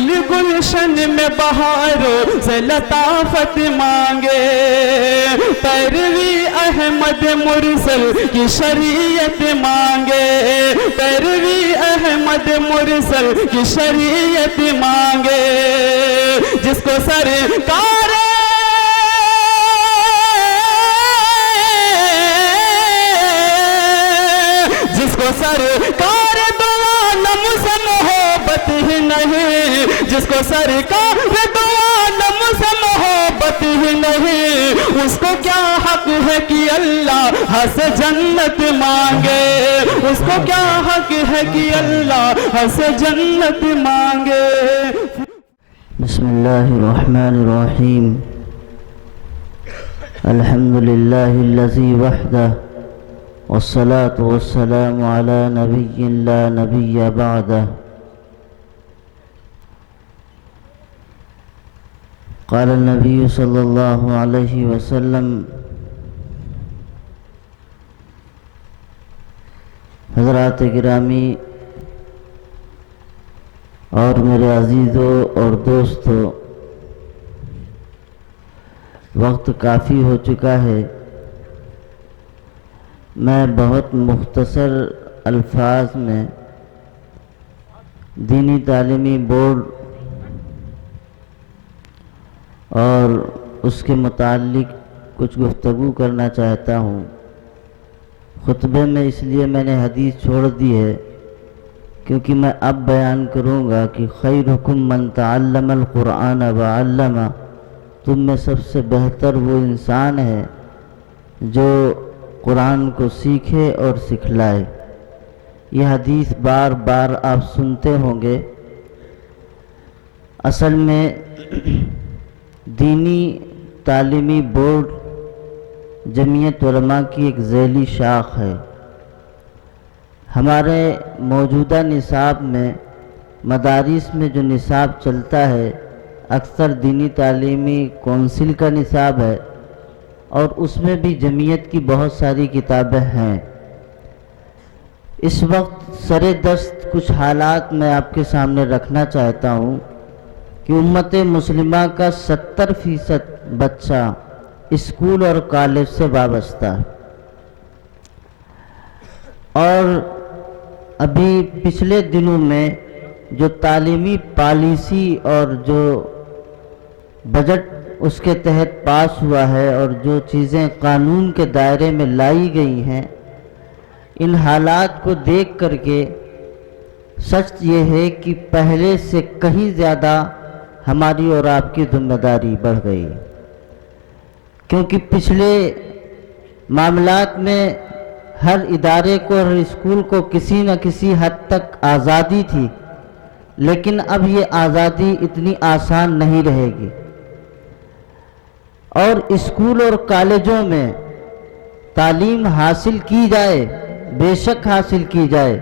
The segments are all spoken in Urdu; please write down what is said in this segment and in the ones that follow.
گل گلشن میں بہاروں سے لطافت مانگے، پیروی احمد مرسل کی شریعت مانگے، پیروی احمد مرسل کی شریعت مانگے، جس کو سرکار سرکار دو عالم سے محبت ہی نہیں، جس کو سرکار دو عالم سے محبت ہی نہیں، اس کو کیا حق ہے کہ اللہ سے جنت مانگے، اس کو کیا حق ہے کہ اللہ سے جنت مانگے۔ بسم اللہ الرحمن الرحیم، الحمد للہ الذی وحدہ والصلاة والسلام على نبی لا نبی بعدہ۔ قال النبی صلی اللہ علیہ وسلم، حضرات گرامی اور میرے عزیزوں اور دوستوں، وقت کافی ہو چکا ہے، میں بہت مختصر الفاظ میں دینی تعلیمی بورڈ اور اس کے متعلق کچھ گفتگو کرنا چاہتا ہوں۔ خطبے میں اس لیے میں نے حدیث چھوڑ دی ہے کیونکہ میں اب بیان کروں گا کہ خیرکم من تعلم القرآن وعلمہ، تم میں سب سے بہتر وہ انسان ہے جو قرآن کو سیکھے اور سکھلائے۔ یہ حدیث بار بار آپ سنتے ہوں گے۔ اصل میں دینی تعلیمی بورڈ جمعیت علماء کی ایک ذیلی شاخ ہے۔ ہمارے موجودہ نصاب میں مدارس میں جو نصاب چلتا ہے اکثر دینی تعلیمی کونسل کا نصاب ہے، اور اس میں بھی جمعیت کی بہت ساری کتابیں ہیں۔ اس وقت سر دست کچھ حالات میں آپ کے سامنے رکھنا چاہتا ہوں کہ امت مسلمہ کا 70% بچہ اسکول اور کالج سے وابستہ ہے، اور ابھی پچھلے دنوں میں جو تعلیمی پالیسی اور جو بجٹ اس کے تحت پاس ہوا ہے اور جو چیزیں قانون کے دائرے میں لائی گئی ہیں، ان حالات کو دیکھ کر کے سچ یہ ہے کہ پہلے سے کہیں زیادہ ہماری اور آپ کی ذمہ داری بڑھ گئی، کیونکہ پچھلے معاملات میں ہر ادارے کو، ہر اسکول کو کسی نہ کسی حد تک آزادی تھی، لیکن اب یہ آزادی اتنی آسان نہیں رہے گی۔ اور اسکول اور کالجوں میں تعلیم حاصل کی جائے، بے شک حاصل کی جائے،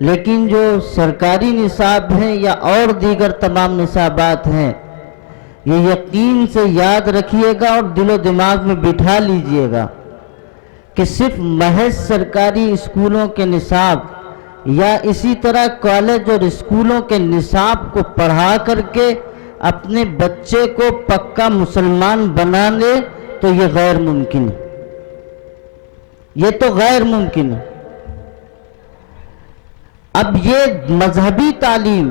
لیکن جو سرکاری نصاب ہیں یا اور دیگر تمام نصابات ہیں، یہ یقین سے یاد رکھیے گا اور دل و دماغ میں بٹھا لیجئے گا کہ صرف محض سرکاری اسکولوں کے نصاب یا اسی طرح کالج اور اسکولوں کے نصاب کو پڑھا کر کے اپنے بچے کو پکا مسلمان بنا لے تو یہ غیر ممکن ہے، یہ تو غیر ممکن ہے۔ اب یہ مذہبی تعلیم،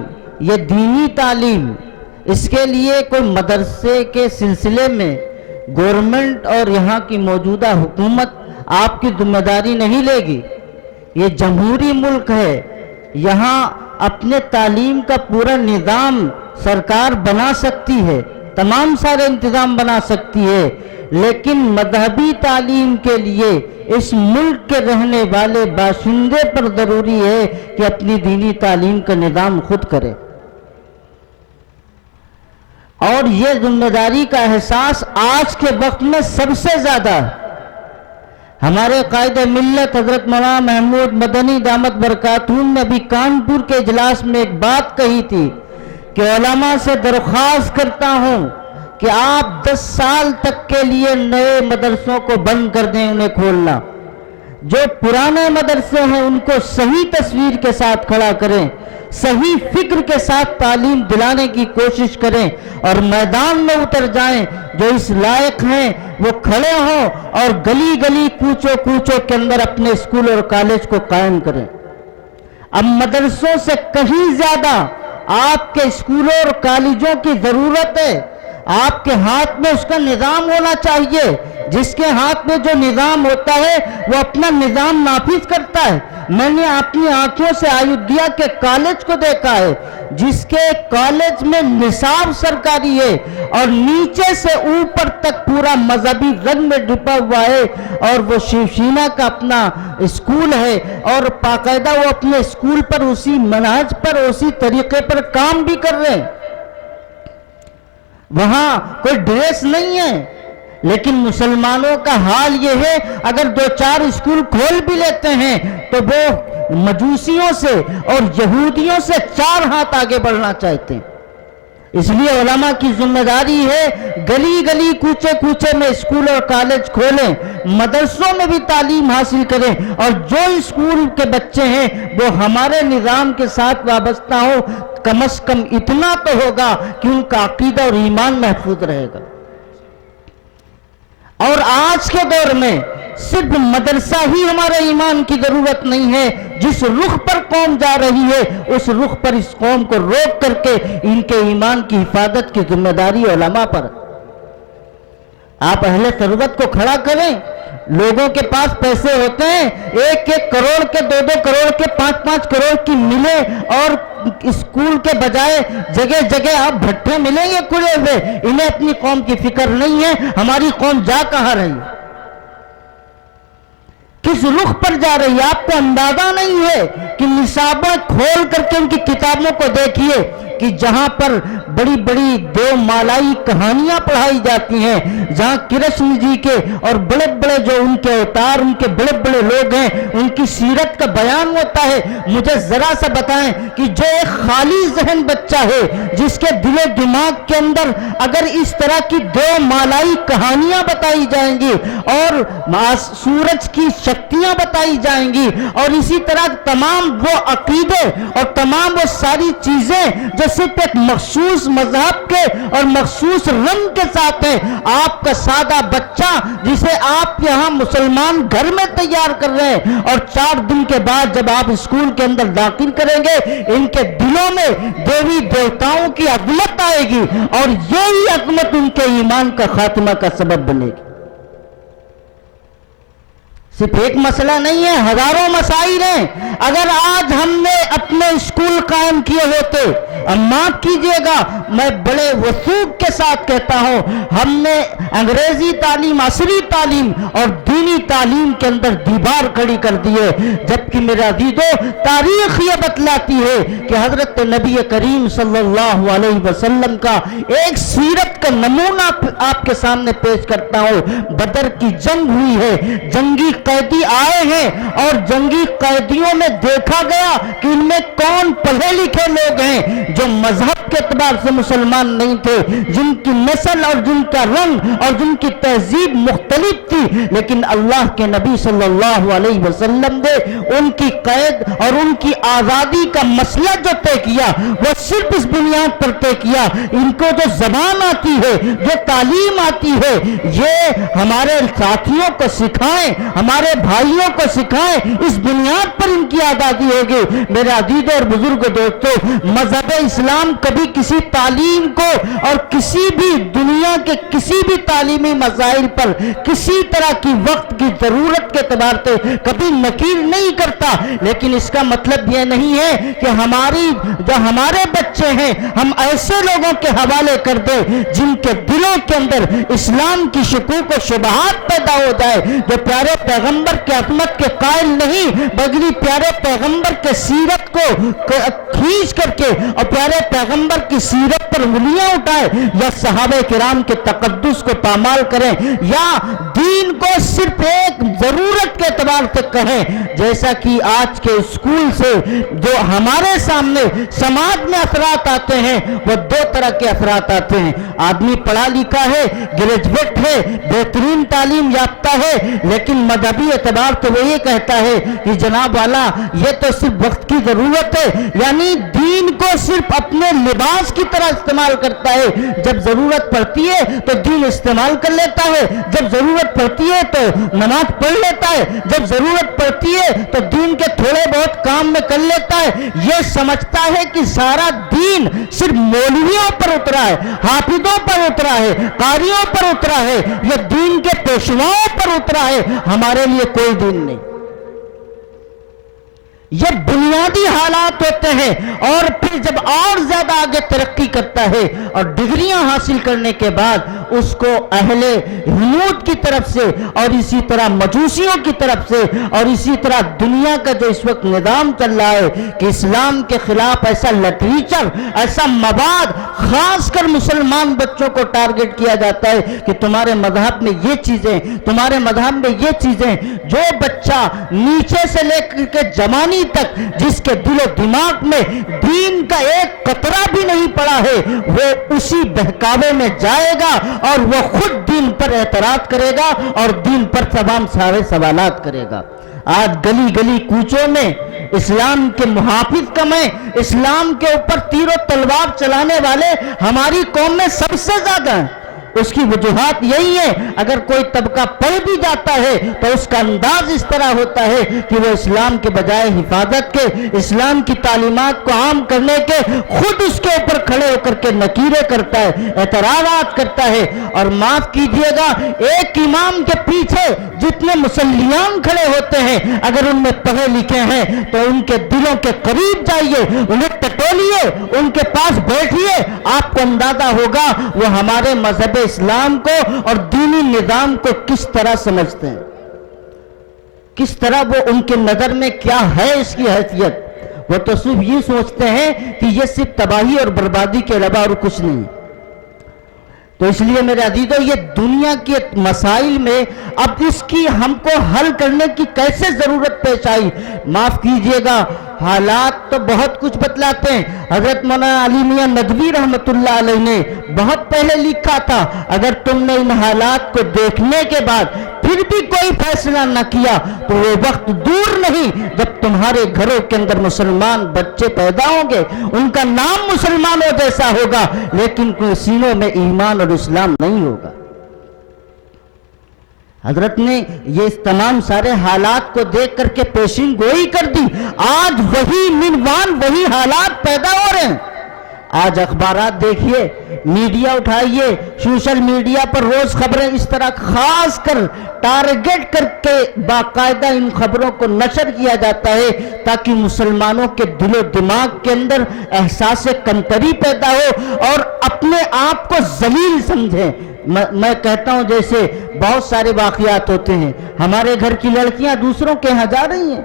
یہ دینی تعلیم، اس کے لیے کوئی مدرسے کے سلسلے میں گورنمنٹ اور یہاں کی موجودہ حکومت آپ کی ذمہ داری نہیں لے گی۔ یہ جمہوری ملک ہے، یہاں اپنے تعلیم کا پورا نظام سرکار بنا سکتی ہے، تمام سارے انتظام بنا سکتی ہے، لیکن مذہبی تعلیم کے لیے اس ملک کے رہنے والے باشندے پر ضروری ہے کہ اپنی دینی تعلیم کا نظام خود کرے، اور یہ ذمہ داری کا احساس آج کے وقت میں سب سے زیادہ ہمارے قائد ملت حضرت مولانا محمود مدنی دامت برکاتہم نے ابھی کانپور کے اجلاس میں ایک بات کہی تھی کہ علماء سے درخواست کرتا ہوں کہ آپ 10 سال تک کے لیے نئے مدرسوں کو بند کر دیں، انہیں کھولنا، جو پرانے مدرسے ہیں ان کو صحیح تصویر کے ساتھ کھڑا کریں، صحیح فکر کے ساتھ تعلیم دلانے کی کوشش کریں اور میدان میں اتر جائیں. جو اس لائق ہیں وہ کھڑے ہوں اور گلی گلی کوچوں کوچوں کے اندر اپنے اسکول اور کالج کو قائم کریں. اب مدرسوں سے کہیں زیادہ آپ کے اسکولوں اور کالجوں کی ضرورت ہے. آپ کے ہاتھ میں اس کا نظام ہونا چاہیے. جس کے ہاتھ میں جو نظام ہوتا ہے وہ اپنا نظام نافذ کرتا ہے. میں نے اپنی آنکھوں سے ایودھیا کے کالج کو دیکھا ہے جس کے کالج میں نصاب سرکاری ہے اور نیچے سے اوپر تک پورا مذہبی رنگ میں ڈپا ہوا ہے اور وہ شیوسینا کا اپنا اسکول ہے اور باقاعدہ وہ اپنے اسکول پر اسی منہج پر اسی طریقے پر کام بھی کر رہے ہیں. وہاں کوئی ڈریس نہیں ہے. لیکن مسلمانوں کا حال یہ ہے اگر 2-4 اسکول کھول بھی لیتے ہیں تو وہ مجوسیوں سے اور یہودیوں سے 4 ہاتھ آگے بڑھنا چاہتے ہیں. اس لیے علماء کی ذمہ داری ہے گلی گلی کوچے کوچے میں اسکول اور کالج کھولیں, مدرسوں میں بھی تعلیم حاصل کریں اور جو اسکول کے بچے ہیں وہ ہمارے نظام کے ساتھ وابستہ ہو. کم از کم اتنا تو ہوگا کہ ان کا عقیدہ اور ایمان محفوظ رہے گا. اور آج کے دور میں صرف مدرسہ ہی ہمارے ایمان کی ضرورت نہیں ہے. جس رخ پر قوم جا رہی ہے اس رخ پر اس قوم کو روک کر کے ان کے ایمان کی حفاظت کی ذمہ داری علماء پر. آپ اہل ثروت کو کھڑا کریں. لوگوں کے پاس پیسے ہوتے ہیں 1-1 کروڑ کے 2-2 کروڑ کے 5-5 کروڑ کی ملے اور اسکول کے بجائے جگہ جگہ آپ بھٹے ملیں گے کھلے ہوئے. انہیں اپنی قوم کی فکر نہیں ہے. ہماری قوم جا کہاں رہی, کس رخ پر جا رہی ہے آپ کو اندازہ نہیں ہے کہ نصابیں کھول کر کے ان کی کتابوں کو دیکھیے کہ جہاں پر بڑی بڑی دیو مالائی کہانیاں پڑھائی جاتی ہیں, جہاں کرشن جی کے اور بڑے بڑے جو ان کے اوتار ان کے بڑے بڑے لوگ ہیں ان کی سیرت کا بیان ہوتا ہے. مجھے ذرا سا بتائیں کہ جو ایک خالی ذہن بچہ ہے جس کے دل و دماغ کے اندر اگر اس طرح کی دیو مالائی کہانیاں بتائی جائیں گی اور سورج کی شکتیاں بتائی جائیں گی اور اسی طرح تمام وہ عقیدے اور تمام وہ ساری چیزیں جو صرف ایک مخصوص مذہب کے اور مخصوص رنگ کے ساتھ ہیں, آپ کا سادہ بچہ جسے آپ یہاں مسلمان گھر میں تیار کر رہے ہیں اور 4 دن کے بعد جب آپ اسکول کے اندر داخل کریں گے ان کے دلوں میں دیوی دیوتاؤں کی عظمت آئے گی اور یہی عظمت ان کے ایمان کا خاتمہ کا سبب بنے گی. صرف ایک مسئلہ نہیں ہے, ہزاروں مسائل ہیں. اگر آج ہم نے اپنے اسکول قائم کیے ہوتے, اب معاف کیجئے گا میں بڑے وثوق کے ساتھ کہتا ہوں, ہم نے انگریزی تعلیم عصری تعلیم اور دینی تعلیم کے اندر دیوار کھڑی کر دی ہے. جبکہ میرا عزیزو تاریخ یہ بتلاتی ہے کہ حضرت نبی کریم صلی اللہ علیہ وسلم کا ایک سیرت کا نمونہ آپ کے سامنے پیش کرتا ہوں. بدر کی جنگ ہوئی ہے, جنگی قیدی آئے ہیں اور جنگی قیدیوں میں دیکھا گیا کہ ان میں کون پڑھے لکھے لوگ ہیں جو مذہب کے اعتبار سے مسلمان نہیں تھے, جن کی نسل اور جن کا رنگ اور جن کی تہذیب مختلف تھی, لیکن اللہ کے نبی صلی اللہ علیہ وسلم نے ان کی قید اور ان کی آزادی کا مسئلہ جو طے کیا وہ صرف اس بنیاد پر طے کیا ان کو جو زبان آتی ہے, جو تعلیم آتی ہے, یہ ہمارے ساتھیوں کو سکھائیں, ہمارے بھائیوں کو سکھائیں, اس بنیاد پر ان کی آزادی ہوگی. میرے عزیز اور بزرگ دوستو, مذہب اسلام کبھی کسی تعلیم کو اور کسی بھی دنیا کے کسی بھی تعلیمی مسائل پر کسی طرح کی وقت کی ضرورت کے اعتبار سے کبھی نکیر نہیں کرتا. لیکن اس کا مطلب یہ نہیں ہے کہ ہمارے بچے ہیں ہم ایسے لوگوں کے حوالے کر دیں جن کے دلوں کے اندر اسلام کی شکوک و شبہات پیدا ہو جائے, جو پیارے پیغمبر کے عظمت کے قائل نہیں بلکہ پیارے پیغمبر کے سیرت کو کھینچ کر کے اور پیارے پیغمبر کی سیرت پر انگلیاں اٹھائے یا صحابہ کرام کے تقدس کو پامال کریں یا دین کو صرف ایک ضرورت کے اعتبار سے کہیں، جیسا کہ آج کے اسکول سے جو ہمارے سامنے سماج میں اثرات آتے ہیں وہ دو طرح کے اثرات آتے ہیں۔ آدمی پڑھا لکھا ہے، گریجویٹ ہے، بہترین تعلیم یافتہ ہے، لیکن مذہبی اعتبار سے وہ یہ کہتا ہے کہ جناب والا یہ تو صرف وقت کی ضرورت ہے، یعنی دین کو صرف اپنے لباس کی طرح استعمال کرتا ہے۔ جب ضرورت پڑتی ہے تو دین استعمال کر لیتا ہے، جب ضرورت پڑتی ہے تو نماز پڑھ لیتا ہے، جب ضرورت پڑتی ہے تو دین کے تھوڑے بہت کام میں کر لیتا ہے۔ یہ سمجھتا ہے کہ سارا دین صرف مولویوں پر اترا ہے، حافظوں پر اترا ہے، قاریوں پر اترا ہے، یہ دین کے پیشواؤں پر اترا ہے، ہمارے لیے کوئی دین نہیں۔ یہ بنیادی حالات ہوتے ہیں، اور پھر جب اور زیادہ آگے ترقی کرتا ہے اور ڈگریاں حاصل کرنے کے بعد اس کو اہل ہنود کی طرف سے اور اسی طرح مجوسیوں کی طرف سے اور اسی طرح دنیا کا جو اس وقت نظام چل رہا ہے کہ اسلام کے خلاف ایسا لٹریچر، ایسا مواد خاص کر مسلمان بچوں کو ٹارگٹ کیا جاتا ہے کہ تمہارے مذہب میں یہ چیزیں، تمہارے مذہب میں یہ چیزیں۔ جو بچہ نیچے سے لے کر کے جوانی تک جس کے دل و دماغ میں دین کا ایک قطرہ بھی نہیں پڑا ہے، وہ اسی بہکاوے میں جائے گا اور وہ خود دین پر اعتراض کرے گا اور دین پر تمام سارے سوالات کرے گا۔ آج گلی گلی کوچوں میں اسلام کے محافظ کم ہیں، اسلام کے اوپر تیر و تلوار چلانے والے ہماری قوم میں سب سے زیادہ ہیں۔ اس کی وجوہات یہی ہے، اگر کوئی طبقہ پڑھ بھی جاتا ہے تو اس کا انداز اس طرح ہوتا ہے کہ وہ اسلام کے بجائے حفاظت کے، اسلام کی تعلیمات کو عام کرنے کے خود اس کے اوپر کھڑے ہو کر کے نکیرے کرتا ہے، اعتراضات کرتا ہے۔ اور معاف کیجئے گا، ایک امام کے پیچھے جتنے مسلیان کھڑے ہوتے ہیں اگر ان میں پڑھے لکھے ہیں تو ان کے دلوں کے قریب جائیے، انہیں ٹٹولیے، ان کے پاس بیٹھیے، آپ کو اندازہ ہوگا وہ ہمارے مذہب اسلام کو اور دینی نظام کو کس طرح سمجھتے ہیں، کس طرح وہ ان کے نظر میں کیا ہے اس کی حیثیت۔ وہ تو صرف یہ سوچتے ہیں کہ یہ صرف تباہی اور بربادی کے علاوہ اور کچھ نہیں۔ تو اس لیے میرے عزیزو، یہ دنیا کے مسائل میں اب اس کی ہم کو حل کرنے کی کیسے ضرورت پیش آئی۔ معاف کیجئے گا، حالات تو بہت کچھ بتلاتے ہیں۔ حضرت مولانا علی میاں ندوی رحمت اللہ علیہ نے بہت پہلے لکھا تھا، اگر تم نے ان حالات کو دیکھنے کے بعد پھر بھی کوئی فیصلہ نہ کیا تو وہ وقت دور نہیں جب تمہارے گھروں کے اندر مسلمان بچے پیدا ہوں گے، ان کا نام مسلمانوں جیسا ہوگا لیکن سینوں میں ایمان اور اسلام نہیں ہوگا۔ حضرت نے یہ تمام سارے حالات کو دیکھ کر کے پیشین گوئی کر دی۔ آج وہی منوان، وہی حالات پیدا ہو رہے ہیں۔ آج اخبارات دیکھیے، میڈیا اٹھائیے، سوشل میڈیا پر روز خبریں اس طرح خاص کر ٹارگٹ کر کے باقاعدہ ان خبروں کو نشر کیا جاتا ہے تاکہ مسلمانوں کے دل و دماغ کے اندر احساس کمتری پیدا ہو اور اپنے آپ کو ذلیل سمجھیں۔ میں کہتا ہوں جیسے بہت سارے واقعات ہوتے ہیں، ہمارے گھر کی لڑکیاں دوسروں کے یہاں جا رہی ہیں،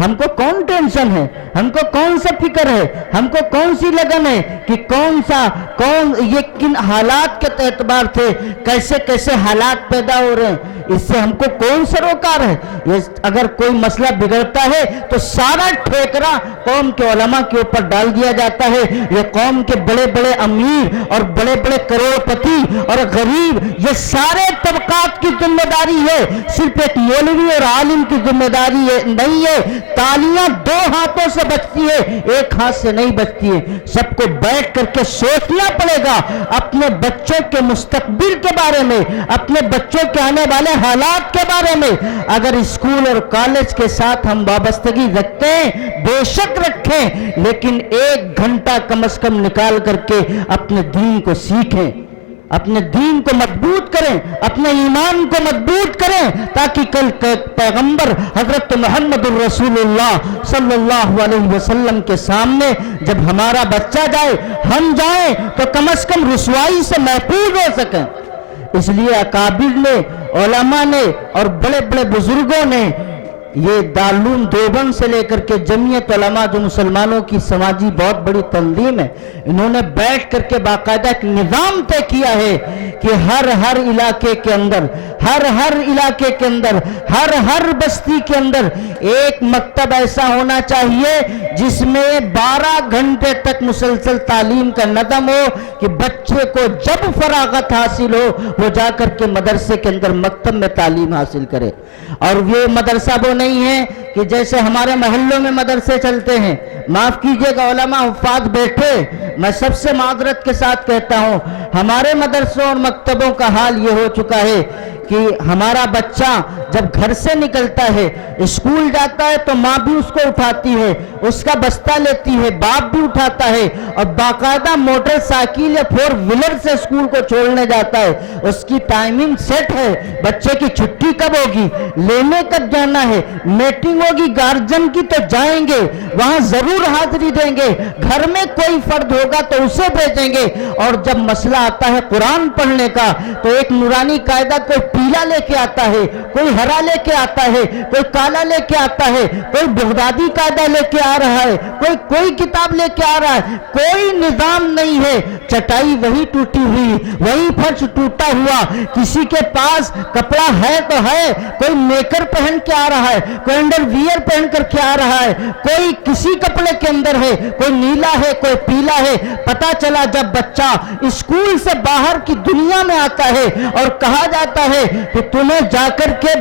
ہم کو کون ٹینشن ہے، ہم کو کون سا فکر ہے، ہم کو کون سی لگن ہے کہ کون یہ کن حالات کے اعتبار سے کیسے کیسے حالات پیدا ہو رہے ہیں، اس سے ہم کو کون سا روکار ہے۔ اگر کوئی مسئلہ بگڑتا ہے تو سارا ٹھیکرا قوم کے علماء کے اوپر ڈال دیا جاتا ہے۔ یہ قوم کے بڑے بڑے امیر اور بڑے بڑے کروڑپتی اور غریب، یہ سارے طبقات کی ذمہ داری ہے، صرف ایک مولوی اور عالم کی ذمہ داری نہیں ہے۔ تالیاں دو ہاتھوں سے بجتی ہے، ایک ہاتھ سے نہیں بجتی ہے۔ سب کو بیٹھ کر کے سوچنا پڑے گا اپنے بچوں کے مستقبل کے بارے میں، اپنے بچوں کے آنے والے حالات کے بارے میں۔ اگر اسکول اور کالج کے ساتھ ہم وابستگی رکھتے ہیں، بے شک رکھیں، لیکن 1 گھنٹہ کم از کم نکال کر کے اپنے دین کو سیکھیں، اپنے دین کو مضبوط کریں، اپنے ایمان کو مضبوط کریں، تاکہ کل پیغمبر حضرت محمد الرسول اللہ صلی اللہ علیہ وسلم کے سامنے جب ہمارا بچہ جائے، ہم جائیں تو کم از کم رسوائی سے محفوظ ہو سکیں۔ اس لیے اکابر نے، علماء نے اور بڑے بڑے بزرگوں نے یہ دارالعلوم دیوبند سے لے کر کے جمعیت علماء جو مسلمانوں کی سماجی بہت بڑی تنظیم ہے، انہوں نے بیٹھ کر کے باقاعدہ ایک نظام طے کیا ہے کہ ہر علاقے کے اندر، ہر علاقے کے اندر، ہر بستی کے اندر ایک مکتب ایسا ہونا چاہیے جس میں 12 گھنٹے تک مسلسل تعلیم کا نظم ہو، کہ بچے کو جب فراغت حاصل ہو وہ جا کر کے مدرسے کے اندر مکتب میں تعلیم حاصل کرے۔ اور یہ مدرسہ وہ نہیں ہے کہ جیسے ہمارے محلوں میں مدرسے چلتے ہیں، معاف کیجئے گا علماء حفاظ بیٹھے، میں سب سے معذرت کے ساتھ کہتا ہوں، ہمارے مدرسوں اور مکتبوں کا حال یہ ہو چکا ہے کہ ہمارا بچہ جب گھر سے نکلتا ہے، اسکول جاتا ہے تو ماں بھی اس کو اٹھاتی ہے، اس کا بستہ لیتی ہے، باپ بھی اٹھاتا ہے، اور باقاعدہ موٹر سائیکل یا 4 ویلر سے اسکول کو چھوڑنے جاتا ہے۔ اس کی ٹائمنگ سیٹ ہے، بچے کی چھٹی کب ہوگی، لینے کب جانا ہے، میٹنگ ہوگی گارجن کی تو جائیں گے، وہاں ضرور حاضری دیں گے، گھر میں کوئی فرد ہوگا تو اسے بھیجیں گے۔ اور جب مسئلہ آتا ہے قرآن پڑھنے کا تو ایک نورانی قاعدہ کوئی پیلا لے کے آتا ہے، کوئی ہرا لے کے آتا ہے، کوئی کالا لے کے آتا ہے، کوئی بغدادی قاعدہ لے کے آ رہا ہے، کوئی کتاب لے کے آ رہا ہے، کوئی نظام نہیں ہے، چٹائی وہی ٹوٹی ہوئی، وہی فرش ٹوٹا ہوا، کسی کے پاس کپڑا ہے تو ہے، کوئی نیکر پہن کے آ رہا ہے، کوئی انڈر ویئر پہن کر کے آ رہا ہے، کوئی کسی کپڑے کے اندر ہے، کوئی نیلا ہے، کوئی پیلا ہے۔ پتا چلا جب بچہ اسکول سے باہر کی دنیا میں آتا ہے اور کہا جاتا ہے کہ تمہیں جا کر کے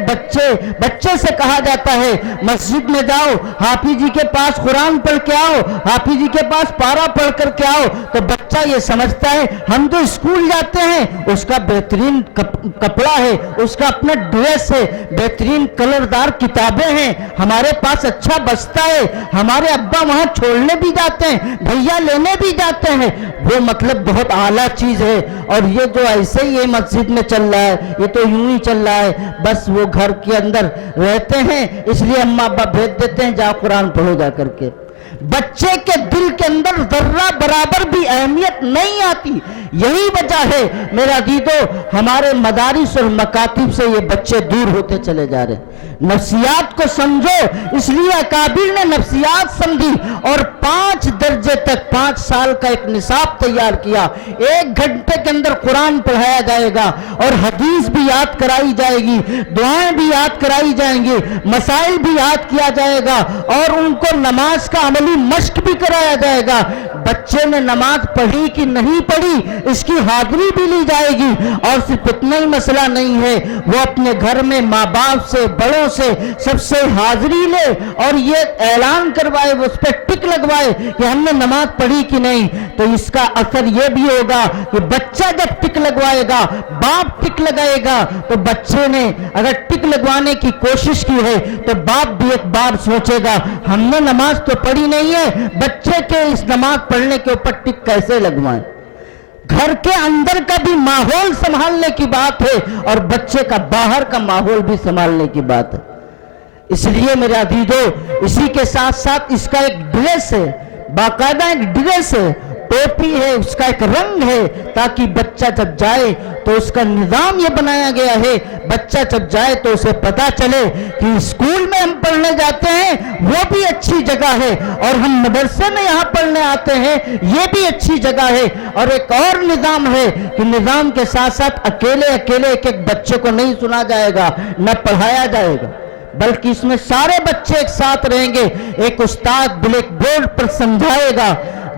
بچے سے کہا جاتا ہے مسجد میں جاؤ، حافظ جی کے پاس قرآن پڑھ کے آؤ، حافظ جی کے پاس پارا پڑھ کر کے آؤ، تو بچہ یہ سمجھتا ہے ہم جو اسکول جاتے ہیں اس کا بہترین کپڑا ہے، اس کا اپنا ڈریس ہے، بہترین کلردار کتابیں ہیں، ہمارے پاس اچھا بستہ ہے، ہمارے ابا وہاں چھوڑنے بھی جاتے ہیں، بھیا لینے بھی جاتے ہیں، وہ مطلب بہت اعلیٰ چیز ہے۔ اور یہ جو ایسے ہی مسجد میں چل رہا ہے، یہ تو یوں ہی چل رہا ہے، بس وہ گھر کے اندر رہتے ہیں اس لیے اماں ابا بھیج دیتے ہیں جا قرآن پڑھو جا کر کے۔ بچے کے دل کے اندر ذرہ برابر بھی اہمیت نہیں آتی۔ یہی وجہ ہے میرا عزیزو، ہمارے مدارس اور مکاتب سے یہ بچے دور ہوتے چلے جا رہے ہیں۔ نفسیات کو سمجھو، اس لیے اکابر نے نفسیات سمجھی اور 5 درجے تک 5 سال کا ایک نصاب تیار کیا۔ 1 گھنٹے کے اندر قرآن پڑھایا جائے گا اور حدیث بھی یاد کرائی جائے گی، دعائیں بھی یاد کرائی جائیں گی، مسائل بھی یاد کیا جائے گا اور ان کو نماز کا عملی مشق بھی کرایا جائے گا۔ بچے نے نماز پڑھی کہ نہیں پڑھی اس کی حاضری بھی لی جائے گی۔ اور صرف اتنا ہی مسئلہ نہیں ہے، وہ اپنے گھر میں ماں باپ سے، بڑوں سے، سب سے حاضری لے اور یہ اعلان کروائے، وہ اس پہ ٹک لگوائے کہ ہم نے نماز پڑھی کہ نہیں۔ تو اس کا اثر یہ بھی ہوگا کہ بچہ جب ٹک لگوائے گا، باپ ٹک لگائے گا، تو بچے نے اگر ٹک لگوانے کی کوشش کی ہے تو باپ بھی ایک بار سوچے گا ہم نے نماز تو پڑھی نہیں ہے، بچے کے اس نماز پڑھنے کے اوپر ٹک کیسے لگوائیں۔ گھر کے اندر کا بھی ماحول سنبھالنے کی بات ہے اور بچے کا باہر کا ماحول بھی سنبھالنے کی بات ہے۔ اس لیے میرے عزیزو، اسی کے ساتھ ساتھ اس کا ایک ڈریس ہے، باقاعدہ ایک ڈریس ہے، ٹوپی ہے، اس کا ایک رنگ ہے، تاکہ بچہ جب جائے تو اس کا نظام یہ بنایا گیا ہے، بچہ جب جائے تو اسے پتا چلے کہ اسکول میں ہم پڑھنے جاتے ہیں وہ بھی اچھی جگہ ہے اور ہم مدرسے میں یہاں پڑھنے آتے ہیں یہ بھی اچھی جگہ ہے۔ اور ایک اور نظام ہے کہ نظام کے ساتھ ساتھ اکیلے ایک بچے کو نہیں سنا جائے گا، نہ پڑھایا جائے گا، بلکہ اس میں سارے بچے ایک ساتھ رہیں گے، ایک استاد بلیک بورڈ پر سمجھائے گا،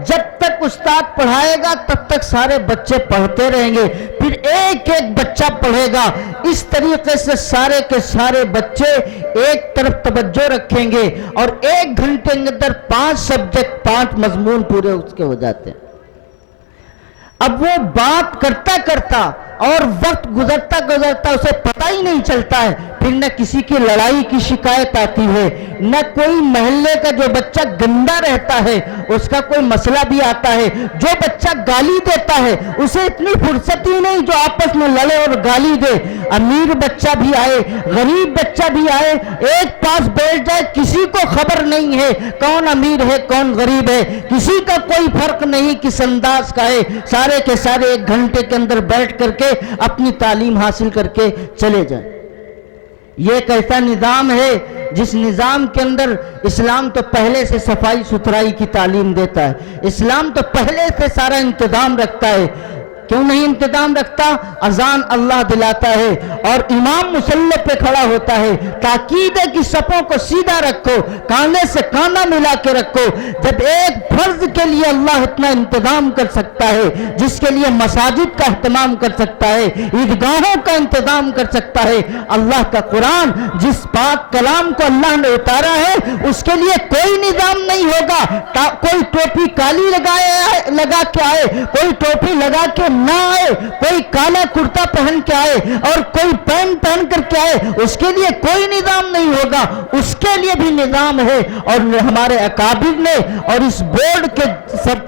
جب تک استاد پڑھائے گا تب تک سارے بچے پڑھتے رہیں گے، پھر ایک بچہ پڑھے گا۔ اس طریقے سے سارے کے سارے بچے ایک طرف توجہ رکھیں گے اور 1 گھنٹے کے اندر 5 سبجیکٹ 5 مضمون پورے اس کے ہو جاتے ہیں۔ اب وہ بات کرتا کرتا اور وقت گزرتا گزرتا اسے پتہ ہی نہیں چلتا ہے، پھر نہ کسی کی لڑائی کی شکایت آتی ہے، نہ کوئی محلے کا جو بچہ گندا رہتا ہے اس کا کوئی مسئلہ بھی آتا ہے، جو بچہ گالی دیتا ہے اسے اتنی فرصت ہی نہیں جو آپس میں لڑے اور گالی دے۔ امیر بچہ بھی آئے، غریب بچہ بھی آئے، ایک پاس بیٹھ جائے، کسی کو خبر نہیں ہے کون امیر ہے کون غریب ہے، کسی کا کوئی فرق نہیں کس انداز کا ہے، سارے کے سارے 1 گھنٹے کے اندر بیٹھ کر کے اپنی تعلیم حاصل کر کے چلے جائیں۔ یہ ایک ایسا نظام ہے جس نظام کے اندر اسلام تو پہلے سے صفائی ستھرائی کی تعلیم دیتا ہے، اسلام تو پہلے سے سارا انتظام رکھتا ہے، کیوں نہیں انتظام رکھتا؟ اذان اللہ دلاتا ہے اور امام مصلی پہ کھڑا ہوتا ہے، تاکید ہے کہ صفوں کو سیدھا رکھو، کانے سے کانا ملا کے رکھو۔ جب ایک فرض کے لیے اللہ اتنا انتظام کر سکتا ہے، جس کے لیے مساجد کا اہتمام کر سکتا ہے، عیدگاہوں کا انتظام کر سکتا ہے، اللہ کا قرآن جس پاک کلام کو اللہ نے اتارا ہے اس کے لیے کوئی نظام نہیں ہوگا۔ کوئی ٹوپی کالی لگا کے آئے، کوئی ٹوپی لگا کے نہ آئے، کوئی کالا کرتا پہن کے آئے اور کوئی پینٹ پہن کر کے آئے، اس کے لیے کوئی نظام نہیں ہوگا، اس کے لیے بھی نظام ہے۔ اور ہمارے اکابر نے اور اس بورڈ کے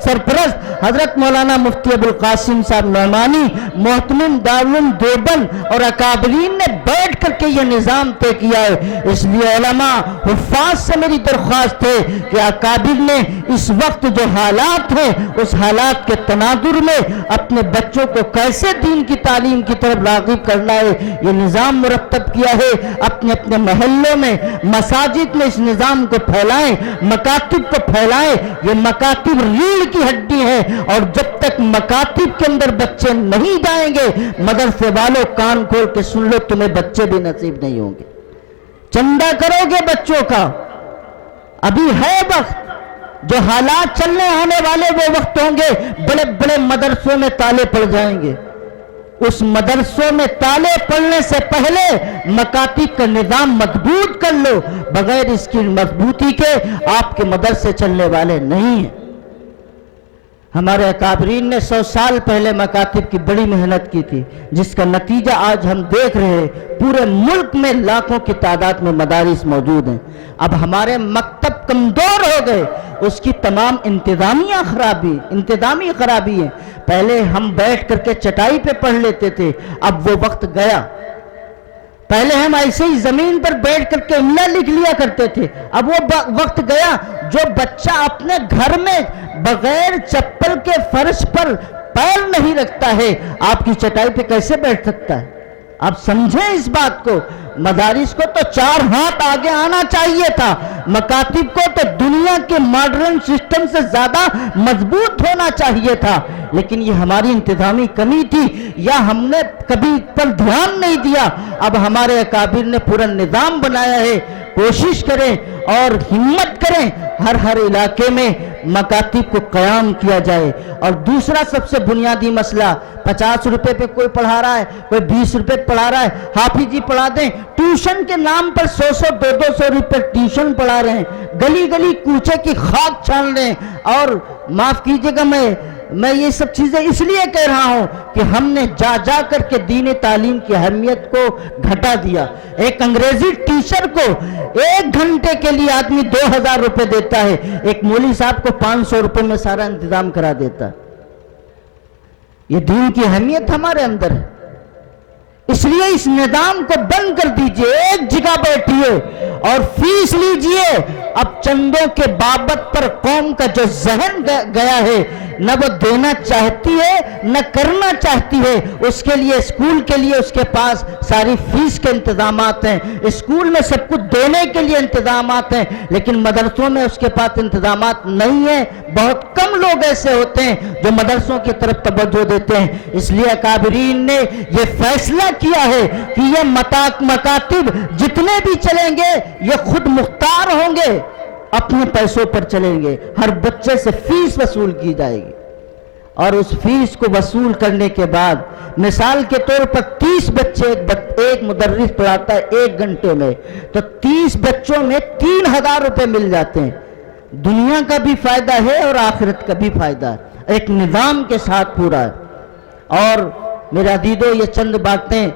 سرپرست حضرت مولانا مفتی ابوالقاسم صاحب نعمانی، محتمم دارالعلوم دیوبند اور اکابرین نے بیٹھ کر کے یہ نظام طے کیا ہے۔ اس لیے علماء حفاظ سے میری درخواست ہے کہ اکابر نے اس وقت جو حالات ہیں اس حالات کے تناظر میں اپنے بچوں کو کیسے دین کی تعلیم کی طرف راغب کرنا ہے یہ نظام مرتب کیا ہے۔ اپنے اپنے محلوں میں، مساجد میں اس نظام کو پھیلائیں، مکاتب کو پھیلائیں۔ یہ مکاتب ریڑھ کی ہڈی ہے اور جب تک مکاتب کے اندر بچے نہیں جائیں گے، مدرسے والوں کان کھول کے سن لو، تمہیں بچے بھی نصیب نہیں ہوں گے۔ چندہ کرو گے بچوں کا، ابھی ہے وقت، جو حالات چلنے آنے والے وہ وقت ہوں گے، بڑے بڑے مدرسوں میں تالے پڑ جائیں گے۔ اس مدرسوں میں تالے پڑنے سے پہلے مکاتب کا نظام مضبوط کر لو، بغیر اس کی مضبوطی کے آپ کے مدرسے چلنے والے نہیں ہیں۔ ہمارے اکابرین نے 100 سال پہلے مکاتب کی بڑی محنت کی تھی، جس کا نتیجہ آج ہم دیکھ رہے ہیں۔ پورے ملک میں لاکھوں کی تعداد میں مدارس موجود ہیں۔ اب ہمارے مکتب کمزور ہو گئے، اس کی تمام انتظامی خرابی ہے۔ پہلے ہم بیٹھ کر کے چٹائی پہ پڑھ لیتے تھے، اب وہ وقت گیا۔ پہلے ہم ایسے ہی زمین پر بیٹھ کر کے املا لکھ لیا کرتے تھے، اب وہ وقت گیا۔ جو بچہ اپنے گھر میں بغیر چپل کے فرش پر پیر نہیں رکھتا ہے، آپ کی چٹائی پہ کیسے بیٹھ سکتا ہے؟ آپ سمجھیں اس بات کو۔ مدارس کو تو 4 ہاتھ آگے آنا چاہیے تھا، مکاتب کو تو دنیا کے ماڈرن سسٹم سے زیادہ مضبوط ہونا چاہیے تھا، لیکن یہ ہماری انتظامی کمی تھی یا ہم نے کبھی پر دھیان نہیں دیا۔ اب ہمارے اکابر نے پورا نظام بنایا ہے۔ کوشش کریں اور ہمت کریں، ہر علاقے میں مکاتب کو قیام کیا جائے۔ اور دوسرا سب سے بنیادی مسئلہ، 50 روپے پہ کوئی پڑھا رہا ہے، کوئی 20 روپے پڑھا رہا ہے، حافظ جی پڑھا دیں۔ ٹیوشن کے نام پر 100 200 روپے ٹیوشن پڑھا رہے ہیں، گلی گلی کوچے کی خاک چھان رہے ہیں۔ اور معاف کیجئے گا، میں یہ سب چیزیں اس لیے کہہ رہا ہوں کہ ہم نے جا کر کے دین تعلیم کی اہمیت کو گھٹا دیا۔ ایک انگریزی ٹیچر کو 1 گھنٹے کے لیے آدمی 2000 روپے دیتا ہے، ایک مولوی صاحب کو 500 روپے میں سارا انتظام کرا دیتا ہے۔ یہ دین کی اہمیت ہمارے اندر ہے، اس لیے اس نظام کو بند کر دیجئے، ایک جگہ بیٹھیے اور فیس لیجئے۔ اب چندوں کے بابت پر قوم کا جو ذہن گیا ہے، نہ وہ دینا چاہتی ہے نہ کرنا چاہتی ہے۔ اس کے لیے اسکول کے لیے اس کے پاس ساری فیس کے انتظامات ہیں، اسکول میں سب کچھ دینے کے لیے انتظامات ہیں، لیکن مدرسوں میں اس کے پاس انتظامات نہیں ہیں۔ بہت کم لوگ ایسے ہوتے ہیں جو مدرسوں کی طرف توجہ دیتے ہیں۔ اس لیے اکابرین نے یہ فیصلہ کیا ہے کہ یہ مکاتب جتنے بھی چلیں گے یہ خود مختار ہوں گے، اپنے پیسوں پر چلیں گے، ہر بچے سے فیس وصول کی جائے گی۔ اور اس فیس کو وصول کرنے کے بعد مثال کے طور پر 30 بچے ایک مدرس پڑھاتا ہے 1 گھنٹے میں، تو 30 بچوں میں 3000 روپے مل جاتے ہیں۔ دنیا کا بھی فائدہ ہے اور آخرت کا بھی فائدہ ہے، ایک نظام کے ساتھ پورا ہے۔ اور میرے عزیزو، یہ چند باتیں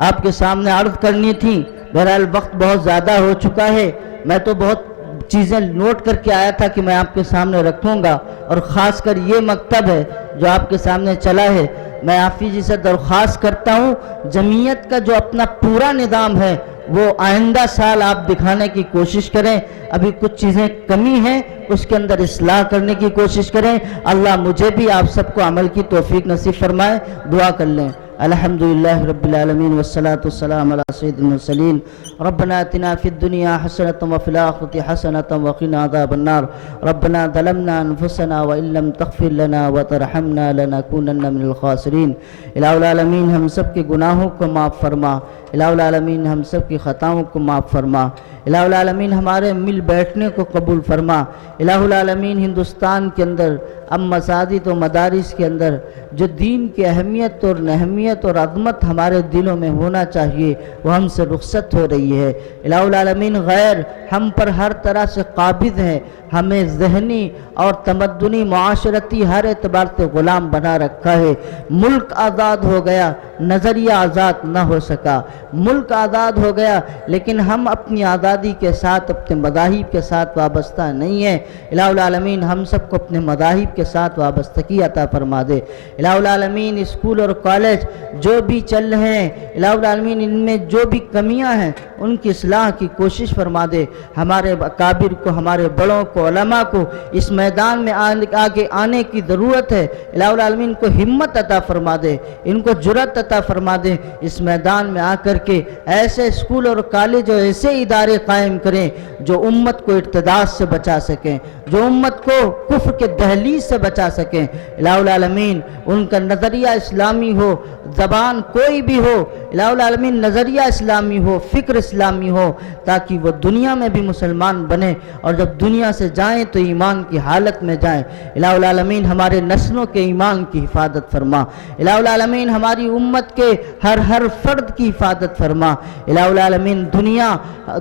آپ کے سامنے عرض کرنی تھی، بہرحال وقت بہت زیادہ ہو چکا ہے۔ میں تو بہت چیزیں نوٹ کر کے آیا تھا کہ میں آپ کے سامنے رکھوں گا، اور خاص کر یہ مکتب ہے جو آپ کے سامنے چلا ہے۔ میں حافظ جی سے درخواست کرتا ہوں، جمعیت کا جو اپنا پورا نظام ہے وہ آئندہ سال آپ دکھانے کی کوشش کریں۔ ابھی کچھ چیزیں کمی ہیں، اس کے اندر اصلاح کرنے کی کوشش کریں۔ اللہ مجھے بھی آپ سب کو عمل کی توفیق نصیب فرمائے۔ دعا کر لیں۔ الحمد للہ رب العالمین والصلاة والسلام علی سید المرسلین ربنا آتنا فی الدنیا حسنۃ وفی الآخرۃ حسنۃ وقنا عذاب النار ربنا ظلمنا انفسنا وان لم تغفر لنا وترحمنا لنکونن من الخاسرین۔ الہ العالمین ہم سب کے گناہوں کو معاف فرما، الہ العالمین ہم سب کی خطاؤں کو معاف فرما، الہ العالمین ہمارے مل بیٹھنے کو قبول فرما۔ الہ العالمین ہندوستان کے اندر اب مساجد و مدارس کے اندر جو دین کی اہمیت اور اہمیت اور عظمت ہمارے دلوں میں ہونا چاہیے وہ ہم سے رخصت ہو رہی ہے۔ الہ العالمین غیر ہم پر ہر طرح سے قابض ہے، ہمیں ذہنی اور تمدنی معاشرتی ہر اعتبار سے غلام بنا رکھا ہے۔ ملک آزاد ہو گیا، نظریہ آزاد نہ ہو سکا۔ ملک آزاد ہو گیا لیکن ہم اپنی آزادی کے ساتھ اپنے مذاہب کے ساتھ وابستہ نہیں ہیں۔ الہ العالمین ہم سب کو اپنے مذاہب کے ساتھ وابستگی عطا فرما دے۔ الہ العالمین اسکول اور کالج جو بھی چل رہے ہیں، الہ العالمین ان میں جو بھی کمیاں ہیں ان کی اصلاح کی کوشش فرما دے۔ ہمارے اکابر کو، ہمارے بڑوں کو، علماء کو اس میدان میں آگے آنے کی ضرورت ہے۔ الہ العالمین کو ہمت عطا فرما دے، ان کو جرأت عطا فرما دے، اس میدان میں آ کر کے ایسے اسکول اور کالج اور ایسے ادارے قائم کریں جو امت کو ارتداد سے بچا سکیں، جو امت کو کفر کے دہلیز سے بچا سکیں۔ الہ العالمین ان کا نظریہ اسلامی ہو، زبان کوئی بھی ہو، الہ العالمین نظریہ اسلامی ہو، فکر اسلامی ہو، تاکہ وہ دنیا میں بھی مسلمان بنے اور جب دنیا سے جائیں تو ایمان کی حالت میں جائیں۔ الہ العالمین ہمارے نسلوں کے ایمان کی حفاظت فرما۔ الہ العالمین ہماری امت کے ہر فرد کی حفاظت فرما۔ الہ العالمین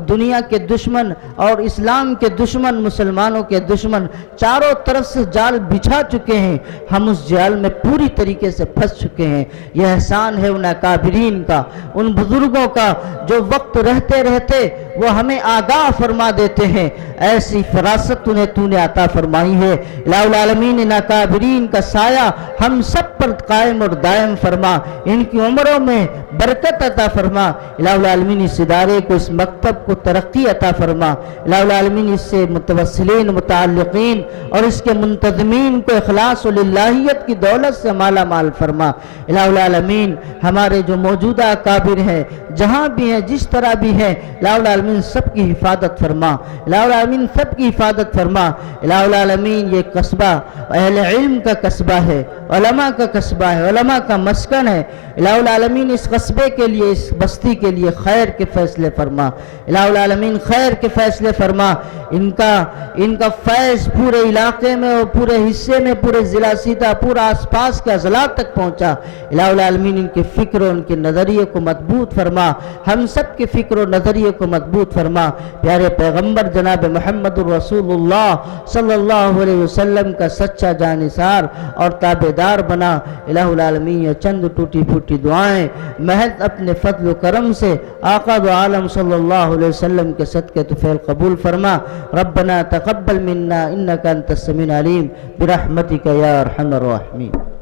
دنیا کے دشمن اور اسلام کے دشمن، مسلمانوں کے دشمن چاروں طرف سے جال بچھا چکے ہیں، ہم اس جال میں پوری طریقے سے پھنس چکے ہیں۔ یہ احسان ہے ان اکابرین کا، ان بزرگوں کا جو وقت رہتے رہتے وہ ہمیں آگاہ فرما دیتے ہیں۔ ایسی فراست انہیں تو نے عطا فرمائی ہے۔ الہ العالمین ان اکابرین کا سایہ ہم سب پر قائم اور دائم فرما، ان کی عمروں میں برکت عطا فرما۔ الہ العالمین اس ادارے کو، اس مکتب کو ترقی عطا فرما۔ الہ العالمین اس سے متوسلین، متعلقین اور اس کے منتظمین کو اخلاص و للہیت کی دولت سے مالا مال فرما۔ الہ العالمین ہمارے جو موجودہ اکابر ہیں، جہاں بھی ہیں، جس طرح بھی ہیں، الہ العالمین سب کی حفاظت فرما۔ الہ العالمین سب کی حفاظت فرما۔ الہ العالمین یہ قصبہ اہل علم کا قصبہ ہے، علماء کا قصبہ ہے، علماء کا مسکن ہے۔ الہ العالمین اس قصبے کے لیے، اس بستی کے لیے خیر کے فیصلے فرما۔ الہ العالمین خیر کے فیصلے فرما۔ ان کا فیض پورے علاقے میں اور پورے حصے میں، پورے ضلع سیدھا، پورا آس پاس کے اضلاع تک پہنچا۔ الہ العالمین ان کے فکر اور ان کے نظریے کو مضبوط فرما، ہم سب کے فکر و نظریے کو مضبوط فرما۔ پیارے پیغمبر جناب محمد الرسول اللہ صلی اللہ علیہ وسلم کا سچا جانثار اور تابعدار بنا۔ الہ العالمین یہ چند ٹوٹی پھوٹی دعائیں محض اپنے فضل و کرم سے آقا دو عالم صلی اللہ علیہ وسلم کے صدقے طفیل قبول فرما۔ ربنا تقبل منا انک انت السمیع العلیم برحمتک یا ارحم الراحمین۔